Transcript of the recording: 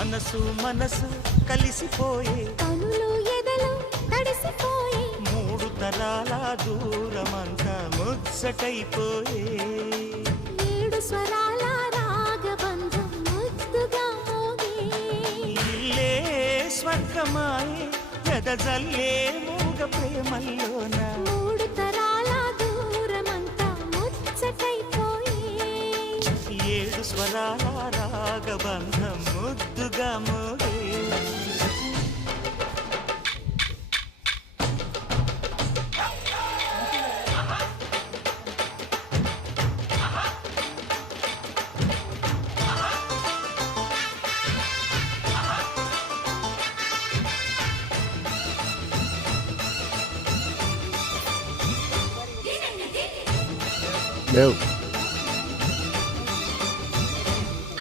మనసు మనసు కలిసిపోయే కనులు ఎదలు తడిసిపోయే మూడు తరాల దూరమంతా ముచ్చటైపోయే ఏడు స్వరాల రాగబంధం ముద్దుగా మోగే ఇల్లే స్వర్గమాయే ఎదజల్లే మూగ ప్రేమల్లోన మూడు తరాల దూరమంతా ముచ్చటైపోయే ఏడు స్వరాల రాగబంధం ముద్దుగా మోగే Não.